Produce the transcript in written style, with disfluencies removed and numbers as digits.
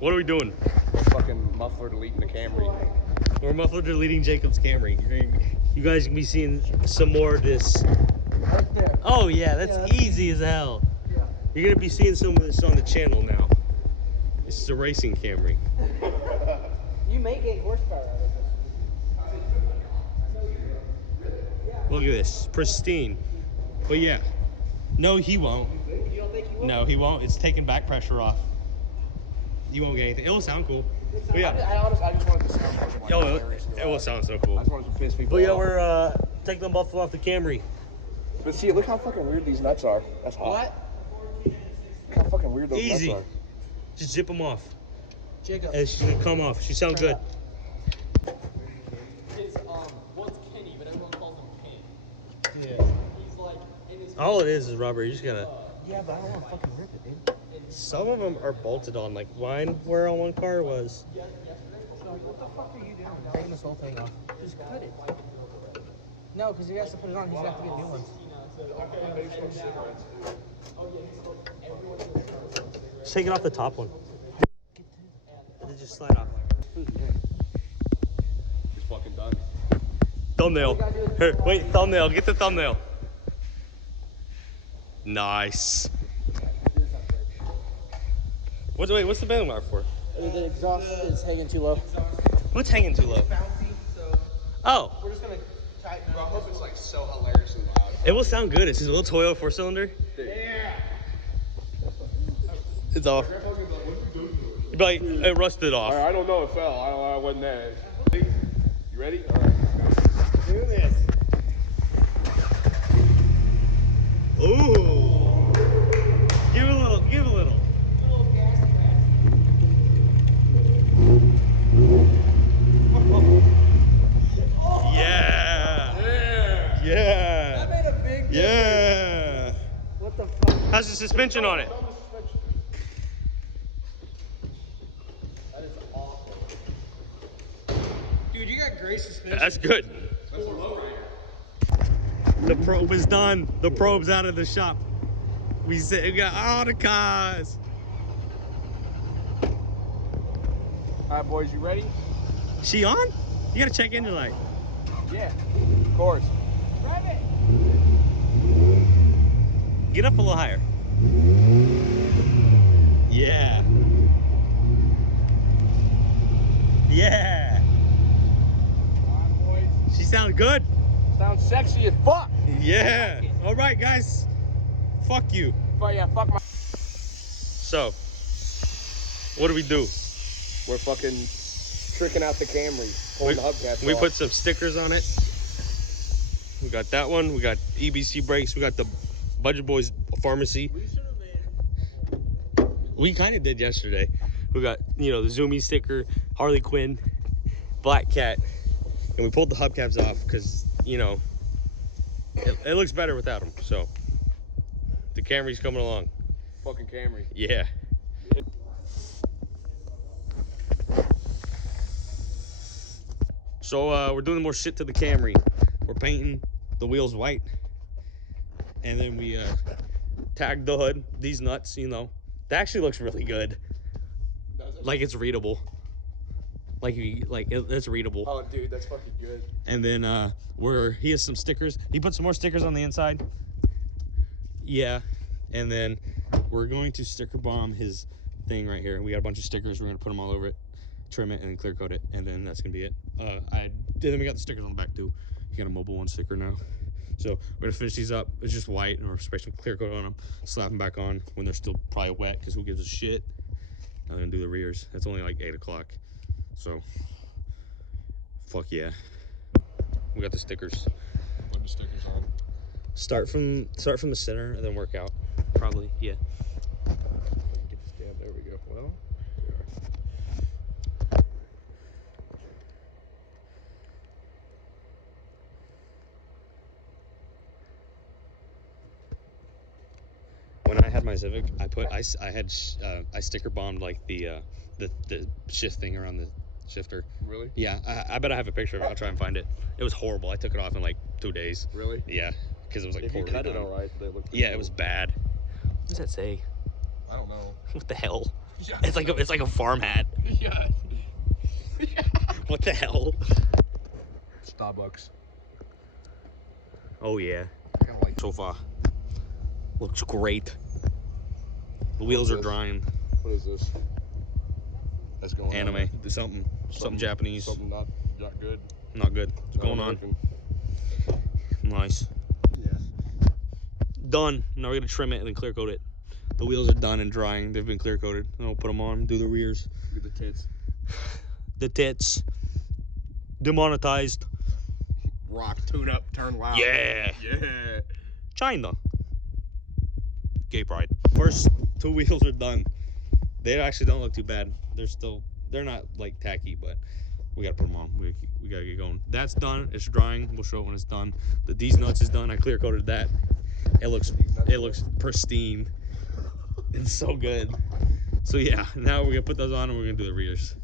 What are we doing? We're fucking Muffler deleting the Camry. We're Muffler deleting Jacob's Camry. You guys can be seeing some more of this. Right there. Oh yeah, that's easy as hell. Yeah. You're gonna be seeing some of this on the channel now. This is a racing Camry. You may gain horsepower out of this. Look at this, pristine. But yeah, no, he won't. You don't think you will? No, he won't. It's taking back pressure off. You won't get anything. It will sound cool. But yeah, I just wanted to sound fucking like yo, hilarious. it will sound so I cool. just wanted to piss people But yeah, off. we're taking the Muffler off the Camry. But see, look how fucking weird these nuts are. That's hot. What? Look how fucking weird those Easy. nuts Just zip them off. Jacob. And she's gonna come off. She sounds good. His one's Kenny, but everyone calls him Ken. Yeah. He's like in his All it is Robert. You just gotta. Yeah, but I don't want to fucking rip it, dude. Some of them are bolted on. Like mine, where on one car was. So what the fuck are you doing? Taking this whole thing off. Just cut it. No, because he has to put it on. He's gonna have to get new ones. Just take it off the top one. And just slide off. It's fucking done. Thumbnail. Here, wait, thumbnail. Get the thumbnail. Nice. What's the bailing wire for? The exhaust is hanging too low. What's hanging too low? Oh, We're just gonna tighten Bro, I hope it's like so hilariously loud. it will sound good. It's his little Toyota 4-cylinder. Yeah. It's off. Grandpa's gonna be like, what did you do to it? You'd be like, it rusted off. I don't know, it fell. I wasn't there. You ready? All right. do this. Ooh. Give it a little. Give it a little. Yeah. Yeah. Yeah. Made a big Yeah. What the fuck? How's the suspension on it? That is awful. Dude, you got great suspension. That's good. That's a low rider. The probe is done. The probe's out of the shop. We got all the cars. All right, boys, you ready? She on? You gotta check engine light. Yeah. Of course. Drive it. Get up a little higher. Yeah. Yeah. Come on, boys. She sounds good. Sounds sexy as fuck. Yeah. All right, guys. Fuck you. But yeah, fuck my. So, what do we do? We're fucking tricking out the Camry. Pulling the hubcaps We off. put some stickers on it. We got that one. We got EBC brakes. We got the Budget Boys Pharmacy. We kind of did yesterday. We got, the Zoomy sticker, Harley Quinn, Black Cat, and we pulled the hubcaps off because, it looks better without them. So, the Camry's coming along. Fucking Camry. Yeah. So we're doing more shit to the Camry. We're painting the wheels white, and then we tagged the hood. These nuts, that actually looks really good. Like it's readable. It's readable. Oh, dude, that's fucking good. And then he has some stickers. He put some more stickers on the inside. Yeah. And then we're going to sticker bomb his thing right here. We got a bunch of stickers. We're gonna put them all over it, trim it, and clear coat it, and then that's gonna be it. Then we got the stickers on the back too. You got a mobile one sticker now. So we're gonna finish these up. It's just white, and we're spray some clear coat on them. Slap them back on when they're still probably wet, because who gives a shit? I'm gonna do the rears. It's only like 8 o'clock. So, fuck yeah. We got the stickers. Put the stickers on. Start from the center and then work out. Probably, yeah. Get the stamp. There we go. Well, When I had my Civic, I sticker bombed like the shift thing around the shifter. really? Yeah, I bet I have a picture of it. I'll try and find it. It was horrible. I took it off in like 2 days. Really? Yeah, because it was like If you poorly cut it done. all right, they look. Yeah, it was bad. What does that say? I don't know. What the hell? Yeah. It's like a farm hat. Yeah. What the hell? Starbucks. Oh yeah. I kind of like So far, looks great. The wheels are this? drying. What is this? That's going Anime. on. There's something Japanese. Something not good. Not good. What's Not going American. on? Nice. Yeah. Done. Now we're gonna trim it and then clear coat it. The wheels are done and drying. They've been clear coated. Then we'll put them on. Do the rears. Look at the tits. The tits. Demonetized. Rock, tune up, turn loud. Yeah. Yeah. China. Gay pride. First 2 wheels are done. They actually don't look too bad. They're not like tacky, but we gotta put them on. We gotta get going. That's done. It's drying. We'll show it when it's done. These nuts is done. I clear coated that. It looks pristine. It's so good. So yeah, now we're gonna put those on and we're gonna do the rears.